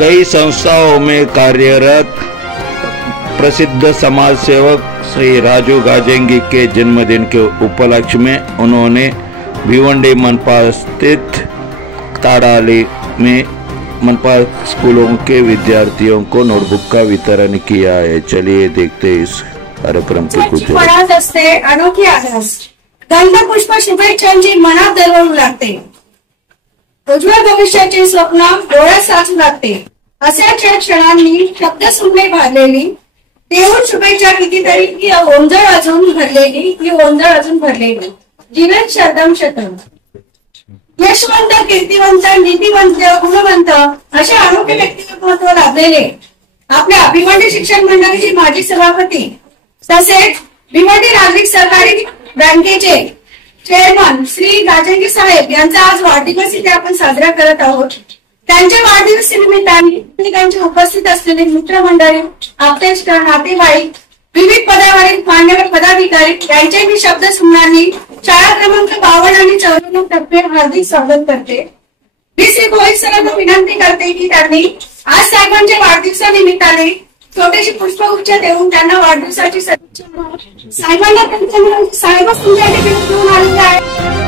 कई संस्थाओं में कार्यरत प्रसिद्ध समाज सेवक श्री राजू गाजेंगी के जन्मदिन के उपलक्ष्य में उन्होंने भिवंडी मनपा स्थित ताड़ाली में मनपा स्कूलों के विद्यार्थियों को नोटबुक का वितरण किया है। चलिए देखते हैं इस कार्यक्रम के कुछ। अनोखी आधास गंधपुष्प शुभेच्छांची मनात दरवळू लागते, उज्ज्वल भविष्याचे स्वप्न डोळ्यात साचू लागते। अशा क्षणांनी शब्द सुमने भरलेली देऊन शुभेच्छा कितीतरी की ओंजळ अजून भरलेली जीवन शतम शतम। यशवंत, कीर्तिवंत, नीतिवंत, गुणवंत असे अनोखे व्यक्तिमत्व लाभलेले आपल्या भिवंडी शिक्षण मंडळाचे माजी सभापती तसेच भिवंडी नागरिक सहकारी बँकेचे चेअरमन श्री गाजेंगी साहेब यांचा आज वाढदिवस इथे आपण साजरा करत आहोत। त्यांच्या वाढदिवस निमित्ताने त्यांच्या उपस्थित असलेले मित्रमंडळी, आप्तेष्ट, नातेवाईक, विविध पदावरील मान्यवर पदाधिकारी यांचे मी शब्द सुमनांनी शाळा क्रमांक 52 आणि 94 तर्फे हार्दिक स्वागत करते। मी श्री गोविंद सरांना विनंती करते की त्यांनी आज साहेबांच्या वाढदिवसानिमित्ताने छोटेशी पुष्पगुच्छ देऊन त्यांना वाढदिवसाची शुभेच्छा। साहेबांना त्यांच्या साहेबच तुमच्याकडे घेऊन आलेले आहे।